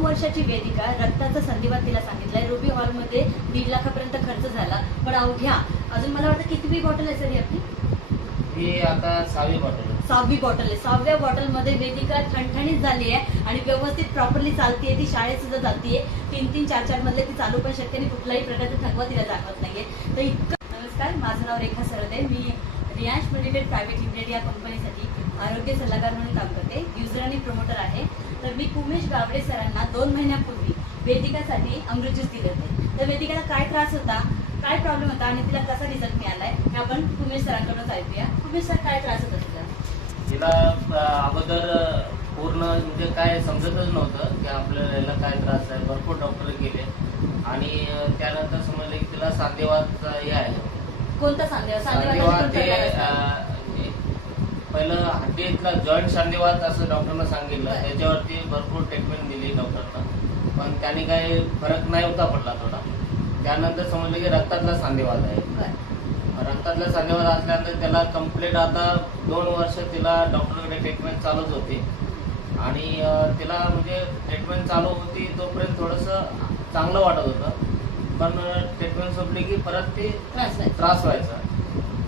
नऊ वर्षाची वेदिका रक्ताचा संधिवात तिला सांगितलाय. रुबी हॉलमध्ये दीड लाखापर्यंत खर्च झाला. पण अवघ्या अजून मला वाटतं कितवी बॉटल आहे सर ही आपली? ही आता सहावी बॉटल आहे. सहावी बॉटल आहे. सहाव्या बॉटलमध्ये वेदिका ठणठणीत झाली आहे आणि व्यवस्थित प्रॉपरली चालतीये. ती शाळेत सुद्धा जातीये तीन तीन चार चार मधले ती चालू पण शकते आणि कुठलाही प्रकारचा थकवा तिला जाणवत नाहीये. तर इतकं नमस्कार. माझं नाव रेखा सरदे. मी रियांश मेडिटेड प्रायव्हेट लिमिटेड या कंपनीसाठी आरोग्य सल्लागार म्हणून काम करते. युजर आणि प्रमोटर आहे. तर मी उमेश गावडे सरांना दोन महिन्यापूर्वी वेदिकासाठी अमृत ज्यूस दिले होते. तर वेदिकाला काय त्रास होता काय प्रॉब्लेम होता आणि तिला कसा रिझल्ट मिळालाय हे आपण उमेश सरांकडून ऐकूया. उमेश सर काय त्रास होता तिला अगोदर पूर्ण म्हणजे काय समजतच नव्हतं की आपल्याला याला काय त्रास आहे. भरपूर डॉक्टर गेले. आणि त्यानंतर समजलं की तिला सांधेवातचा हे आहे. कोणता अं, हे पहिलं हड्डीतला जॉईंट सांधेवात असं डॉक्टरनं सांगितलं. त्याच्यावरती भरपूर ट्रीटमेंट दिली डॉक्टरनं. पण त्याने काही फरक नाही होता पडला थोडा. त्यानंतर समजलं की रक्तातला सांधेवात आहे. रक्तातला सांधेवात असल्यानंतर त्याला कंप्लीट आता दोन वर्ष तिला डॉक्टरकडे ट्रीटमेंट चालूच होती. आणि तिला म्हणजे ट्रीटमेंट चालू होती तोपर्यंत थोडंसं चांगलं वाटत होतं. पण ट्रीटमेंट संपली की परत ती त्रास व्हायचा.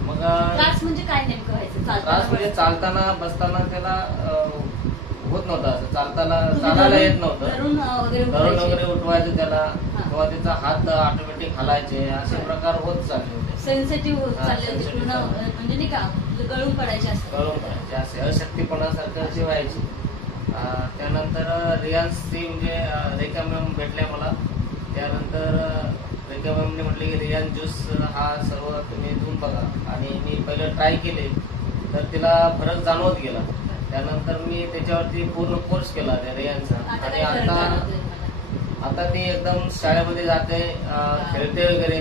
मग त्रास म्हणजे काय नेमकं व्हायचं? त्रास म्हणजे चालताना बसताना त्याला अं, होत नव्हतं असं. चालताना तुम्ही चालायला धरून- येत नव्हतं. धरून अं, वगैरे धरून उठवायचे. वगैरे उठवायचं त्याला. हा. किंवा त्याचा हात ऑटोमॅटिक हलायचे. असे. प्रकार होत चालले होते. सेन्सिटिव्ह होत हा, चालले होते. sensitive पूर्ण चालले. अं, म्हणजे नाही का गळून पडायचे असतात करून करायचे असे. अशक्तीपणासारखं अशी व्हायची. अं, त्यानंतर रियान्स ती म्हणजे मॅम भेटल्या मला. त्यानंतर अं, मॅमने म्हटले की रियान ज्यूस हा सर्व तुम्ही देऊन बघा. आणि मी पहिलं ट्राय केले तर तिला फरक जाणवत गेला. त्यानंतर मी त्याच्यावरती पूर्ण कोर्स केला त्या रियानचा आता आणि आता? आता ती एकदम शाळेमध्ये जाते खेळते वगैरे.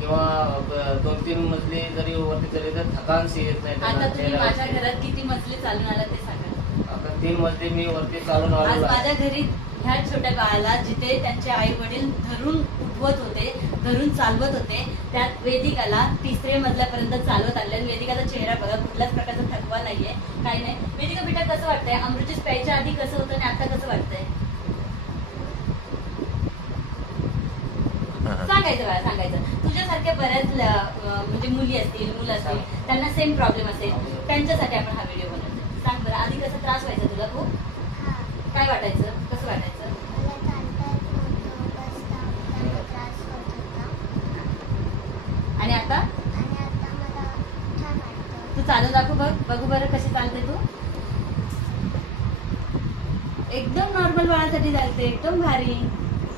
किंवा दोन तीन मजली जरी वरती चढली तर थकानशी येत नाही माझ्या. घरात किती मजले चालून आला ते सांगा. तीन मजली मी वरती चालून आज आलेलो आहे. माझ्या घरी ह्या छोट्या बाळाला जिथे त्यांचे आई वडील धरून उठवत होते धरून चालवत होते त्यात वेदिकाला तिसरे मजल्यापर्यंत चालवत आणले आणि वेदिकाचा चेहरा बघा कुठल्याच प्रकारचा थकवा नाहीये. काही नाही. वेदिका बेटा कसं वाटतंय? अमृतज्यूस प्यायच्या आधी कसं होतं आणि आता कसं वाटतंय? सांगायचं बाळा सांगायचं. तुझ्यासारख्या बऱ्याच ल- अं, म्हणजे मुली असतील मुलं असतील त्यांना सेम प्रॉब्लेम असेल. त्यांच्यासाठी आपण हा व्हिडिओ बनवतो सांग बरं आधी कसा त्रास व्हायचा तुला खूप? काय वाटायचं? कसं वाटायचं? आणि आता? तू चालू दाखव बघ बघू बरं कशी चालते तू. एकदम नॉर्मल बाळासाठी चालते एकदम भारी.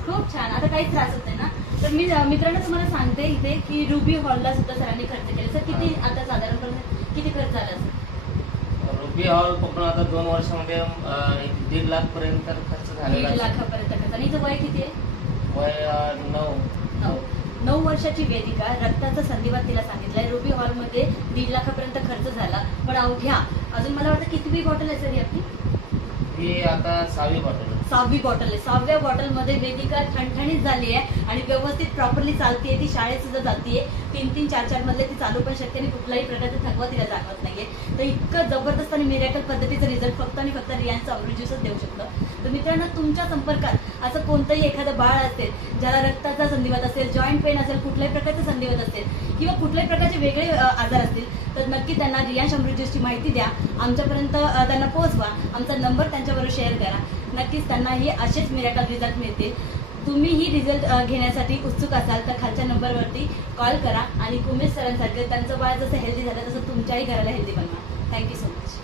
खूप छान. आता काहीच त्रास होत नाही ना? तर मी मित्रांनो तुम्हाला सांगते इथे की रुबी हॉलला सुद्धा सरांनी खर्च केले. सर किती आता साधारणपणे किती खर्च असेल रुबी हॉल पण आता दोन वर्षामध्ये अं, एक दीड लाख पर्यंत खर्च झालेला दीड आहे. लाखापर्यंत खर्च. आणि हिचं वय किती आहे? वय अं, नऊ. नऊ. नऊ वर्षाची वेदिका रक्ताचा संधिवात तिला सांगितलाय. रुबी हॉलमध्ये दीड लाखापर्यंत खर्च झाला. पण अवघ्या. अजून मला वाटतं कितवी बॉटल आहे सर ही आपली? ही आता सहावी बॉटल आहे. सहावी बॉटल आहे. सहाव्या बॉटलमध्ये वेदिका ठणठणीत झाली आहे आणि व्यवस्थित प्रॉपरली चालतीये. ती शाळेत सुद्धा जातीये तीन तीन चार चार मधले ती चालू पण शकते आणि कुठल्याही प्रकारचे थकवा तिला दाखवत नाहीये. तर इतकं जबरदस्त आणि मिरॅकल पद्धतीचा रिझल्ट फक्त आणि फक्त रियांचं अमृत ज्यूसच देऊ शकतं. तर मित्रांनो तुमच्या संपर्कात असं कोणतंही एखादं बाळ असेल ज्याला रक्ताचा संधिवात असेल जॉईंट पेन असेल कुठल्याही प्रकारचा संधिवात असेल किंवा कुठल्याही प्रकारचे वेगळे आजार असतील तर नक्की त्यांना रियांश अमृत ज्यूसची माहिती द्या. आमच्यापर्यंत त्यांना पोहोचवा. आमचा नंबर त्यांच्याबरोबर शेअर करा. नक्कीच त्यांनाही असेच मिरॅकल रिझल्ट मिळतील. तुम्ही ही रिझल्ट घेण्यासाठी उत्सुक असाल तर खालच्या नंबरवरती कॉल करा आणि कुमेश सरांसाठी त्यांचं बाळ जसं हेल्दी झालं तसं तुमच्याही घराला हेल्दी बनवा. Thank you so much